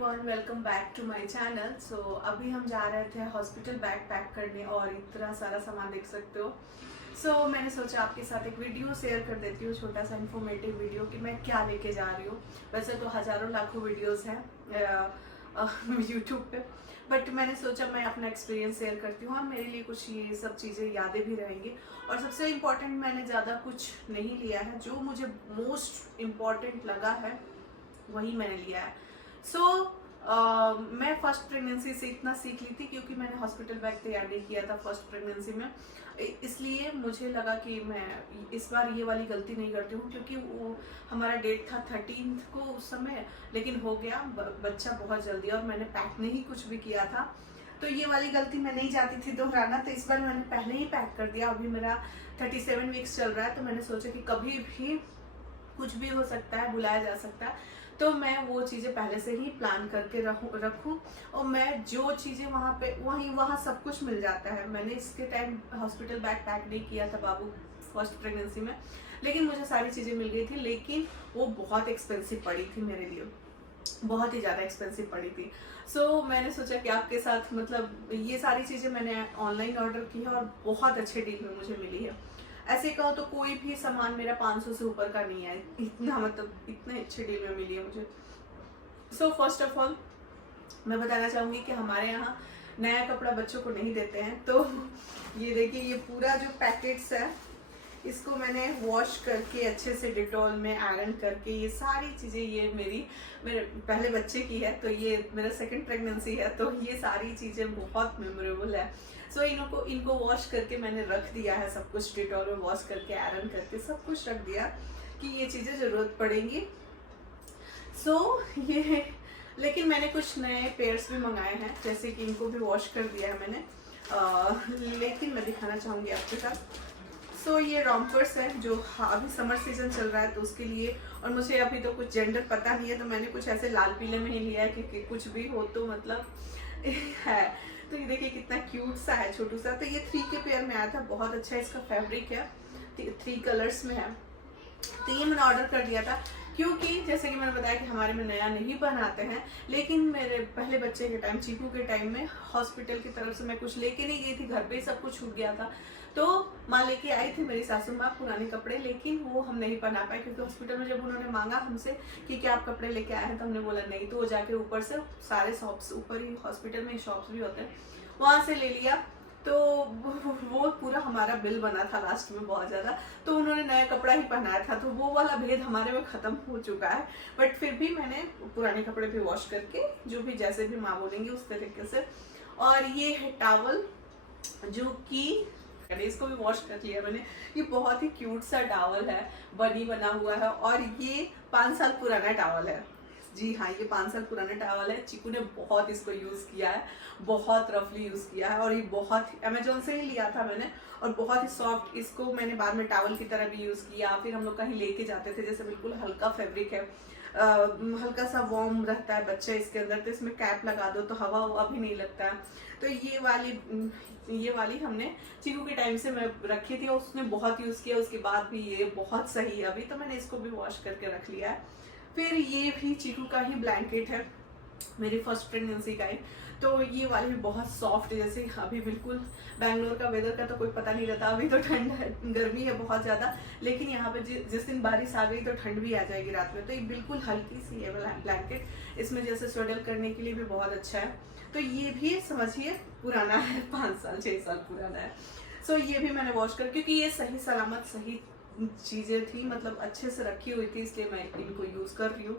Everyone, welcome back to my channel. So अभी हम जा रहे थे हॉस्पिटल बैग पैक करने और इतना सारा सामान देख सकते हो। मैंने सोचा आपके साथ एक वीडियो शेयर कर देती हूँ, छोटा सा इन्फॉर्मेटिव वीडियो कि मैं क्या लेके जा रही हूँ। वैसे तो हज़ारों लाखों वीडियोस हैं यूट्यूब पे, बट मैंने सोचा मैं अपना एक्सपीरियंस शेयर करती हूँ और मेरे लिए कुछ ये सब चीज़ें यादें भी रहेंगी। और सबसे इम्पॉर्टेंट, मैंने ज़्यादा कुछ नहीं लिया है, जो मुझे मोस्ट इम्पॉर्टेंट लगा है वही मैंने लिया है। मैं फर्स्ट प्रेगनेंसी से इतना सीख ली थी क्योंकि मैंने हॉस्पिटल बैग तैयार नहीं किया था फर्स्ट प्रेगनेंसी में, इसलिए मुझे लगा कि मैं इस बार ये वाली गलती नहीं करती हूँ, क्योंकि वो हमारा डेट था 13th को उस समय, लेकिन हो गया बच्चा बहुत जल्दी और मैंने पैक नहीं कुछ भी किया था। तो ये वाली गलती मैं नहीं चाहती थी दोहराना, तो इस बार मैंने पहले ही पैक कर दिया। अभी मेरा 37 वीक्स चल रहा है, तो मैंने सोचा कि कभी भी कुछ भी हो सकता है, बुलाया जा सकता है, तो मैं वो चीज़ें पहले से ही प्लान करके रखूँ। और मैं जो चीज़ें वहाँ पे वहाँ सब कुछ मिल जाता है। मैंने इसके टाइम हॉस्पिटल बैग पैक नहीं किया था बाबू फर्स्ट प्रेगनेंसी में, लेकिन मुझे सारी चीज़ें मिल गई थी, लेकिन वो बहुत एक्सपेंसिव पड़ी थी मेरे लिए, बहुत ही ज़्यादा एक्सपेंसिव पड़ी थी। मैंने सोचा कि आपके साथ, मतलब ये सारी चीज़ें मैंने ऑनलाइन ऑर्डर की है और बहुत अच्छे डील में मुझे मिली है। ऐसे कहो तो कोई भी सामान मेरा 500 से ऊपर का नहीं है, इतना मतलब इतने अच्छे डील में मिली है मुझे। फर्स्ट ऑफ ऑल मैं बताना चाहूँगी कि हमारे यहाँ नया कपड़ा बच्चों को नहीं देते हैं। तो ये देखिए, ये पूरा जो पैकेट्स है इसको मैंने वॉश करके अच्छे से डिटॉल में आयरन करके, ये सारी चीज़ें, ये मेरे पहले बच्चे की है, तो ये मेरा सेकंड प्रेगनेंसी है, तो ये सारी चीज़ें बहुत मेमोरेबल है। इनको वॉश करके मैंने रख दिया है, सब कुछ डिटॉल में वॉश करके आयरन करके सब कुछ रख दिया कि ये चीज़ें ज़रूरत पड़ेंगी। ये लेकिन मैंने कुछ नए पेयर्स भी मंगाए हैं, जैसे कि इनको भी वॉश कर दिया है मैंने, लेकिन मैं दिखाना चाहूँगी आपके साथ। ये रॉम्पर्स है जो अभी समर सीजन चल रहा है तो उसके लिए, और मुझे अभी तो कुछ जेंडर पता नहीं है, तो मैंने कुछ ऐसे लाल पीले में ही लिया है कि कुछ भी हो तो मतलब है। तो ये देखिए कितना क्यूट सा है, छोटू सा। तो ये 3 के पेयर में आया था, बहुत अच्छा इसका फैब्रिक है, 3 कलर्स में है। तो ये मैंने ऑर्डर कर दिया था क्योंकि जैसे कि मैंने बताया कि हमारे में नया नहीं बनाते हैं, लेकिन मेरे पहले बच्चे के टाइम, चीकू के टाइम में हॉस्पिटल की तरफ से मैं कुछ लेके नहीं गई थी, घर पे ही सब कुछ छूट गया था। तो माँ लेके आई थी मेरी सासू माँ पुराने कपड़े, लेकिन वो हम नहीं पहना पाए क्योंकि हॉस्पिटल में जब उन्होंने मांगा हमसे कि क्या आप कपड़े लेके आए हैं, तो हमने बोला नहीं। तो वो जाके ऊपर से सारे शॉप्स, ऊपर ही हॉस्पिटल में शॉप्स भी होते हैं, वहाँ से ले लिया। तो वो पूरा हमारा बिल बना था लास्ट में बहुत ज़्यादा। तो उन्होंने नया कपड़ा ही पहनाया था, तो वो वाला भेद हमारे में ख़त्म हो चुका है। बट फिर भी मैंने पुराने कपड़े भी वॉश करके, जो भी जैसे भी माँ बोलेंगी उस तरीके से। और ये है टॉवल, जो कि इसको भी वॉश कर लिया मैंने। ये बहुत ही क्यूट सा टॉवल है, बनी बना हुआ है, और ये 5 साल पुराना टॉवल है। जी हाँ, ये 5 साल पुराना टॉवल है। चीकू ने बहुत इसको यूज़ किया है, बहुत रफली यूज़ किया है, और ये बहुत अमेजोन से ही लिया था मैंने, और बहुत ही सॉफ्ट। इसको मैंने बाद में टॉवल की तरह भी यूज़ किया। फिर हम लोग कहीं लेके जाते थे, जैसे बिल्कुल हल्का फैब्रिक है, हल्का सा वार्म रहता है बच्चा इसके अंदर, तो इसमें कैप लगा दो तो हवा भी नहीं लगता है। तो ये वाली हमने चीकू के टाइम से मैं रखी थी और उसने बहुत यूज़ किया, उसके बाद भी ये बहुत सही है अभी, तो मैंने इसको भी वॉश करके रख लिया है। फिर ये भी चीकू का ही ब्लैंकेट है, मेरी फर्स्ट प्रेगनेंसी का ही। तो ये वाली भी बहुत सॉफ्ट है, जैसे अभी बिल्कुल बैंगलोर का वेदर का तो कोई पता नहीं रहता, अभी तो ठंड है, गर्मी है बहुत ज़्यादा, लेकिन यहाँ पे जिस दिन बारिश आ गई तो ठंड भी आ जाएगी रात में। तो ये बिल्कुल हल्की सी है ब्लैंकेट, इसमें जैसे स्वेडल करने के लिए भी बहुत अच्छा है। तो ये भी समझिए पुराना है, 5 साल 6 साल पुराना है। ये भी मैंने वॉश कर, क्योंकि ये सही सलामत सही चीज़ें थी, मतलब अच्छे से रखी हुई थी, इसलिए मैं इनको यूज़ कर रही हूँ।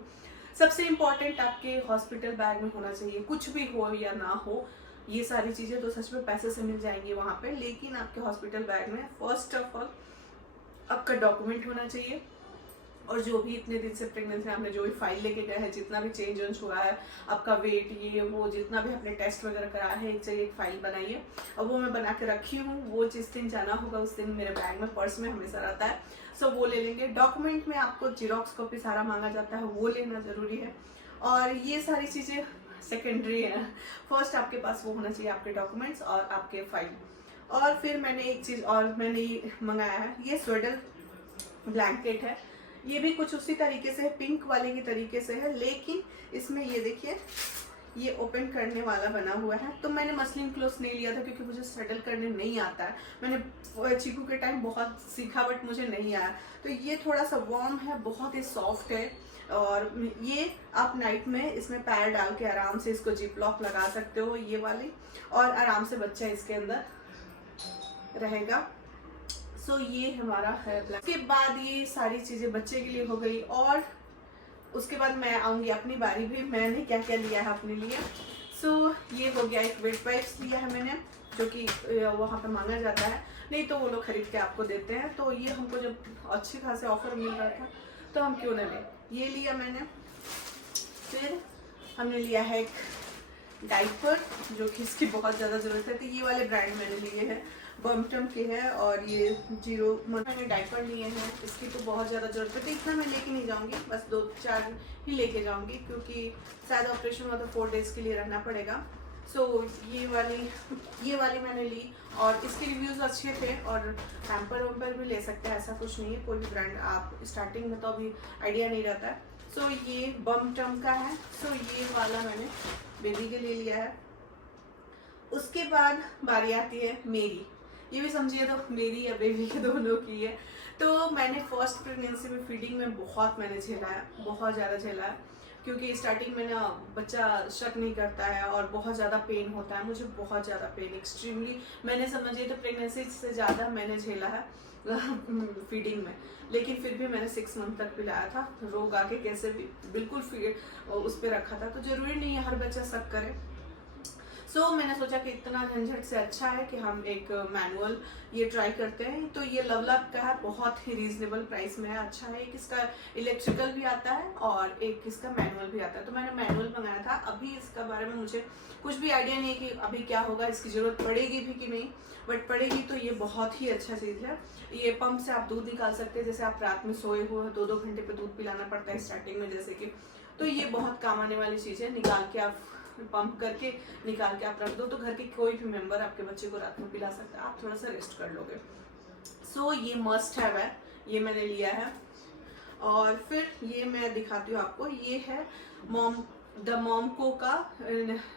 सबसे इम्पॉर्टेंट आपके हॉस्पिटल बैग में होना चाहिए, कुछ भी हो या ना हो, ये सारी चीज़ें तो सच में पैसे से मिल जाएंगी वहाँ पे, लेकिन आपके हॉस्पिटल बैग में फर्स्ट ऑफ ऑल आपका डॉक्यूमेंट होना चाहिए, और जो भी इतने दिन से प्रेगनेंट है, आपने जो भी फाइल लेके गए हैं, जितना भी चेंज वेंज हुआ है, आपका वेट, ये वो जितना भी आपने टेस्ट वगैरह कराया है, एक फाइल बनाइए। और वो मैं बना के रखी हूँ, वो जिस दिन जाना होगा उस दिन मेरे बैग में, पर्स में हमेशा रहता है। वो ले लेंगे। डॉक्यूमेंट में आपको जीरोक्स कॉपी सारा मांगा जाता है, वो लेना ज़रूरी है। और ये सारी चीज़ें सेकेंडरी है, फर्स्ट आपके पास वो होना चाहिए, आपके डॉक्यूमेंट्स और आपके फाइल। और फिर मैंने एक चीज़ और मैंने मंगाया है, ये स्वेडल ब्लैंकेट है। ये भी कुछ उसी तरीके से है, पिंक वाले की तरीके से है, लेकिन इसमें ये देखिए ये ओपन करने वाला बना हुआ है। तो मैंने मसलिन क्लोथ्स नहीं लिया था क्योंकि मुझे सेटल करने नहीं आता है। मैंने चीकू के टाइम बहुत सीखा बट मुझे नहीं आया। तो ये थोड़ा सा वार्म है, बहुत ही सॉफ्ट है और ये आप नाइट में इसमें पैर डाल के आराम से इसको जिप लॉक लगा सकते हो ये वाली, और आराम से बच्चा इसके अंदर रहेगा। सो ये हमारा है ब्लैक। उसके बाद ये सारी चीज़ें बच्चे के लिए हो गई और उसके बाद मैं आऊँगी अपनी बारी भी, मैंने क्या क्या लिया है अपने लिए। सो ये हो गया, एक वेट वाइप्स लिया है मैंने जो कि वहाँ पे मांगा जाता है, नहीं तो वो लोग खरीद के आपको देते हैं। तो ये हमको जब अच्छे खासे ऑफर मिल रहा था तो हम क्यों ना लें, ये लिया मैंने। फिर हमने लिया है एक डाइपर जो कि इसकी बहुत ज़्यादा ज़रूरत है। तो ये वाले ब्रांड मैंने लिए हैं, बम्पटम के है और ये 0 मैंने डाइपर लिए हैं। इसकी तो बहुत ज़्यादा ज़रूरत है, तो इतना मैं लेके नहीं जाऊंगी, बस 2-4 ही लेके जाऊंगी क्योंकि शायद ऑपरेशन हुआ तो 4 डेज़ के लिए रहना पड़ेगा। सो ये वाली मैंने ली और इसके रिव्यूज़ अच्छे थे और पैम्पर वैम्पर भी ले सकते हैं, ऐसा कुछ नहीं है। कोई भी ब्रांड आप स्टार्टिंग में तो अभी आइडिया नहीं रहता है। सो ये बम्पटम का है। सो ये वाला मैंने बेबी के लिए लिया है। उसके बाद बारी आती है मेरी, ये भी समझिए तो मेरी या बेबी के दोनों की है। तो मैंने फर्स्ट प्रेगनेंसी में फीडिंग में बहुत मैंने झेला है, बहुत ज़्यादा झेला है क्योंकि स्टार्टिंग में ना बच्चा शक नहीं करता है और बहुत ज़्यादा पेन होता है। मुझे बहुत ज़्यादा पेन, एक्सट्रीमली, मैंने समझिए तो प्रेगनेंसी से ज़्यादा मैंने झेला है फीडिंग में। लेकिन फिर भी मैंने 6 मंथ तक पिलाया था, रोग आके कैसे भी बिल्कुल उस पर रखा था। तो ज़रूरी नहीं है हर बच्चा शक करे। सो मैंने सोचा कि इतना झंझट से अच्छा है कि हम एक मैनुअल ये ट्राई करते हैं। तो ये लवलक का है, बहुत ही रीजनेबल प्राइस में है, अच्छा है। एक इसका इलेक्ट्रिकल भी आता है और एक इसका मैनुअल भी आता है। तो मैंने मैनुअल मंगाया था। अभी इसका बारे में मुझे कुछ भी आइडिया नहीं है कि अभी क्या होगा, इसकी ज़रूरत पड़ेगी भी कि नहीं, बट पड़ेगी तो ये बहुत ही अच्छा चीज़ है। ये पंप से आप दूध निकाल सकते हैं, जैसे आप रात में सोए हुए 2-2 घंटे पे दूध पिलाना पड़ता है स्टार्टिंग में जैसे कि, तो ये बहुत काम आने वाली चीज़ है। निकाल के आप पंप करके निकाल के आप रख दो तो घर के कोई भी मेंबर आपके बच्चे को रात में पिला सकता है, आप थोड़ा सा रेस्ट कर लोगे। सो ये मस्ट हैव है, ये मैंने लिया है। और फिर ये मैं दिखाती हूँ आपको, ये है द मॉमको का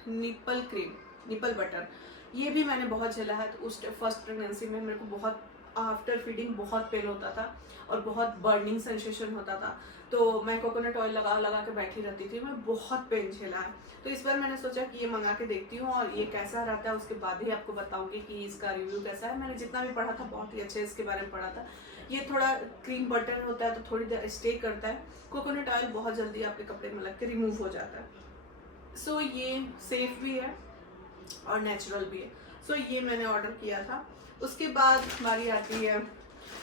निपल क्रीम, निपल बटर। ये भी मैंने बहुत झेला है। तो उस फर्स्ट प्रेगनेंसी में मेरे को बहुत आफ्टर फीडिंग बहुत पेन होता था और बहुत बर्निंग सेंसेशन होता था। तो मैं कोकोनट ऑयल लगा लगा के बैठी रहती थी, मैं बहुत पेन झेला है। तो इस बार मैंने सोचा कि ये मंगा के देखती हूँ और ये कैसा रहता है उसके बाद ही आपको बताऊंगी कि इसका रिव्यू कैसा है। मैंने जितना भी पढ़ा था बहुत ही अच्छे इसके बारे में पढ़ा था। ये थोड़ा क्रीम बटर होता है तो थोड़ी देर स्टे करता है। कोकोनट ऑयल बहुत जल्दी आपके कपड़े में लग के रिमूव हो जाता है। सो ये सेफ भी है और नेचुरल भी है। सो ये मैंने ऑर्डर किया था। उसके बाद हमारी आती है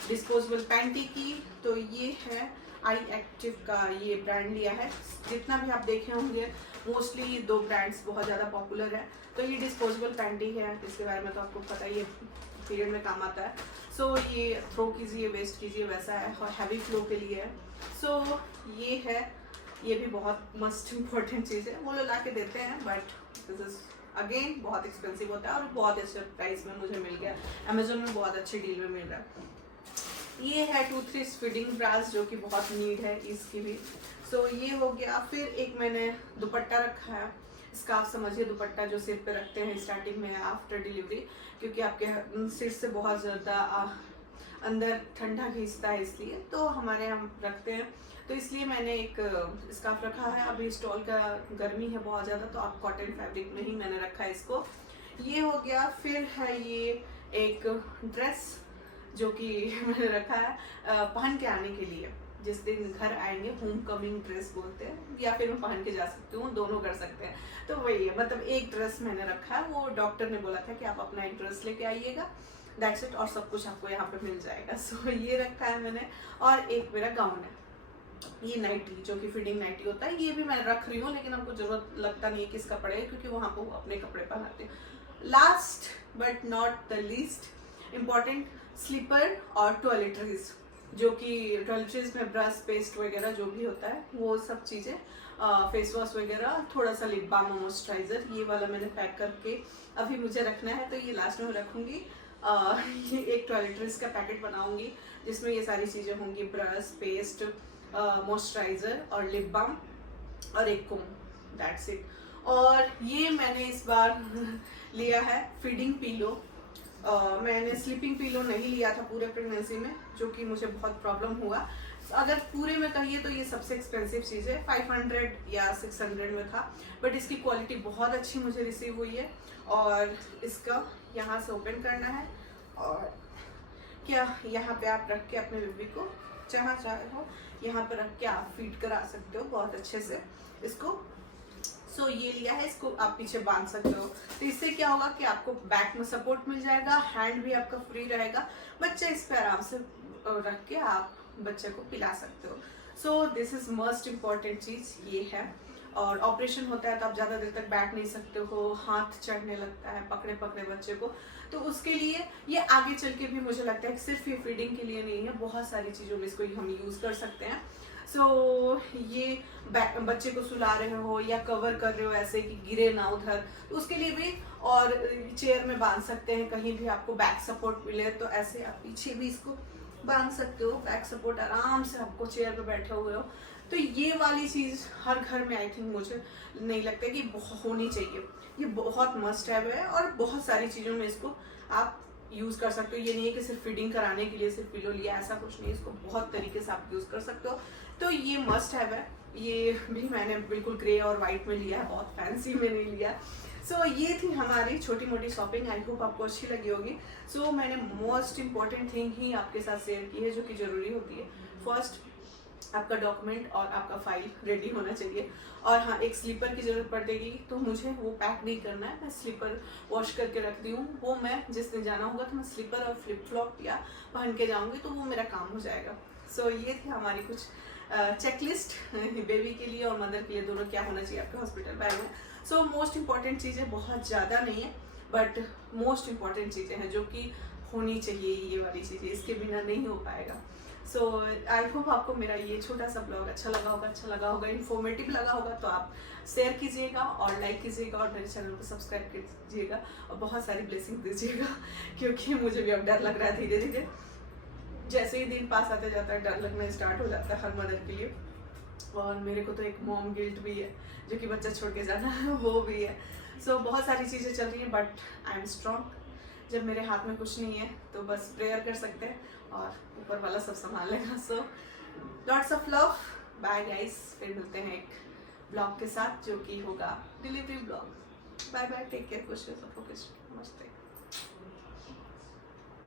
डिस्पोजेबल पैंटी की। तो ये है आई एक्टिव का, ये ब्रांड लिया है। जितना भी आप देखे होंगे मोस्टली 2 ब्रांड्स बहुत ज़्यादा पॉपुलर है। तो ये डिस्पोजेबल पैंटी है, इसके बारे में तो आपको पता ही है, पीरियड में काम आता है। सो ये थ्रो कीजिए, वेस्ट कीजिए, वैसा है और हैवी फ्लो के लिए है। सो ये है, ये भी बहुत मस्ट इम्पॉर्टेंट चीज़ है। वो लोग ला के देते हैं बट दिस इज अगेन बहुत एक्सपेंसिव होता है और बहुत अच्छे प्राइस में मुझे मिल गया। अमेजोन में बहुत अच्छे डील में मिल रहा है। ये है 2-3 फीडिंग ब्रास जो कि बहुत नीड है इसकी भी। सो ये हो गया। फिर एक मैंने दुपट्टा रखा है, स्कार्फ समझिए, दुपट्टा जो सिर पे रखते हैं स्टार्टिंग में आफ्टर डिलीवरी, क्योंकि आपके सिर से बहुत ज़्यादा अंदर ठंडा खींचता है, इसलिए तो हमारे हम रखते हैं। तो इसलिए मैंने एक स्कार्फ रखा है। अभी स्टॉल का गर्मी है बहुत ज़्यादा, तो आप कॉटन फैब्रिक में ही मैंने रखा है इसको। ये हो गया। फिर है ये एक ड्रेस जो कि मैंने रखा है पहन के आने के लिए, जिस दिन घर आएंगे, होम कमिंग ड्रेस बोलते हैं, या फिर मैं पहन के जा सकती हूँ, दोनों कर सकते हैं। तो वही है, मतलब एक ड्रेस मैंने रखा है। वो डॉक्टर ने बोला था कि आप अपना एक ड्रेस लेके आइएगा, दैट्स इट, और सब कुछ आपको यहाँ पे मिल जाएगा। सो ये रखा है मैंने। और एक मेरा गाउन है, ये नाइटी जो कि फिटिंग नाइटी होता है, ये भी मैं रख रही हूँ, लेकिन हमको जरूरत लगता नहीं है कि इसका पड़ेगा क्योंकि वहाँ पर अपने कपड़े पहनाते हैं। Last but not the least important, slipper और टॉयलेटरीज, जो कि टॉयलेटरीज में ब्रश, पेस्ट वगैरह जो भी होता है वो सब चीज़ें, फेस वॉश वगैरह, थोड़ा सा लिप बाम, मॉइस्चराइजर, ये वाला मैंने पैक करके अभी मुझे रखना है। तो ये लास्ट में रखूँगी। ये एक टॉयलेटरीज का पैकेट बनाऊँगी जिसमें ये सारी चीज़ें होंगी, ब्रश, पेस्ट, मॉइस्चराइजर और लिप बाम और एक कोम, दैट्स इट। और ये मैंने इस बार लिया है फीडिंग पीलो। मैंने स्लीपिंग पीलो नहीं लिया था पूरे प्रेगनेंसी में, जो कि मुझे बहुत प्रॉब्लम हुआ। अगर पूरे में कहिए तो ये सबसे एक्सपेंसिव चीज़ है, 500 या 600 में था, बट इसकी क्वालिटी बहुत अच्छी मुझे रिसीव हुई है। और इसका यहाँ से ओपन करना है और क्या यहाँ पे आप रख के अपने बेबी को जहाँ चाहे हो यहाँ पे रख के आप फीड करा सकते हो बहुत अच्छे से इसको। सो ये लिया है, इसको आप पीछे बांध सकते हो। तो इससे क्या होगा कि आपको बैक में सपोर्ट मिल जाएगा, हैंड भी आपका फ्री रहेगा, बच्चे इस पे आराम से रख के आप बच्चे को पिला सकते हो। So this is most important चीज़ ये है। और ऑपरेशन होता है तो आप ज़्यादा देर तक बैठ नहीं सकते हो, हाथ चढ़ने लगता है पकड़े पकड़े बच्चे को, तो उसके लिए ये आगे चल के भी मुझे लगता है कि सिर्फ ये फीडिंग के लिए नहीं है, बहुत सारी चीज़ों में इसको हम यूज़ कर सकते हैं। सो ये बच्चे को सुला रहे हो या कवर कर रहे हो ऐसे कि गिरे ना उधर, तो उसके लिए भी। और चेयर में बांध सकते हैं, कहीं भी आपको बैक सपोर्ट मिले तो ऐसे आप पीछे भी इसको बांध सकते हो, बैक सपोर्ट आराम से आपको चेयर पे बैठे हुए हो। तो ये वाली चीज़ हर घर में आई थिंक मुझे नहीं लगता कि होनी चाहिए, ये बहुत मस्ट है और बहुत सारी चीज़ों में इसको आप यूज़ कर सकते हो। ये नहीं है कि सिर्फ फीडिंग कराने के लिए सिर्फ पिलो लिया, ऐसा कुछ नहीं, इसको बहुत तरीके से आप यूज़ कर सकते हो। तो ये मस्ट है। ये भी मैंने बिल्कुल ग्रे और वाइट में लिया है, बहुत फैंसी में नहीं लिया। सो ये थी हमारी छोटी मोटी शॉपिंग, आई होप आपको अच्छी लगी होगी। सो मैंने मोस्ट इम्पॉर्टेंट थिंग ही आपके साथ शेयर की है जो कि ज़रूरी होती है। फर्स्ट, आपका डॉक्यूमेंट और आपका फाइल रेडी होना चाहिए। और हाँ, एक स्लीपर की ज़रूरत पड़ेगी, तो मुझे वो पैक नहीं करना है, मैं स्लीपर वॉश करके रख दी हूँ, वो मैं जिस दिन जाना होगा तो मैं स्लीपर और फ्लिप फ्लॉप या पहन के जाऊँगी, तो वो मेरा काम हो जाएगा। सो ये थी हमारी कुछ चेकलिस्ट बेबी के लिए और मदर के लिए, दोनों क्या होना चाहिए आपके हॉस्पिटल बैग में। सो मोस्ट इम्पॉर्टेंट चीज़ें बहुत ज़्यादा नहीं है, बट मोस्ट इम्पॉर्टेंट चीज़ें हैं जो कि होनी चाहिए, ये वाली चीज़ें, इसके बिना नहीं हो पाएगा। सो आई होप आपको मेरा ये छोटा सा ब्लॉग अच्छा लगा होगा, इन्फॉर्मेटिव लगा होगा, तो आप शेयर कीजिएगा और लाइक कीजिएगा और मेरे चैनल को सब्सक्राइब कीजिएगा और बहुत सारी ब्लेसिंग दीजिएगा, क्योंकि मुझे भी अब डर लग रहा है धीरे धीरे। जैसे ही दिन पास आते जाता है डर लगना स्टार्ट हो जाता है हर मदर के लिए। और मेरे को तो एक मॉम गिल्ट भी है, जो कि बच्चा छोड़ के जाना है वो भी है। सो बहुत सारी चीज़ें चल रही हैं, बट आई एम स्ट्रॉन्ग। जब मेरे हाथ में कुछ नहीं है तो बस प्रेयर कर सकते हैं और ऊपर वाला सब संभाल लेगा। So lots of love, bye guys, फिर मिलते हैं एक ब्लॉग के साथ जो कि होगा delivery blog. Bye bye, take care, खुश रहो, नमस्ते।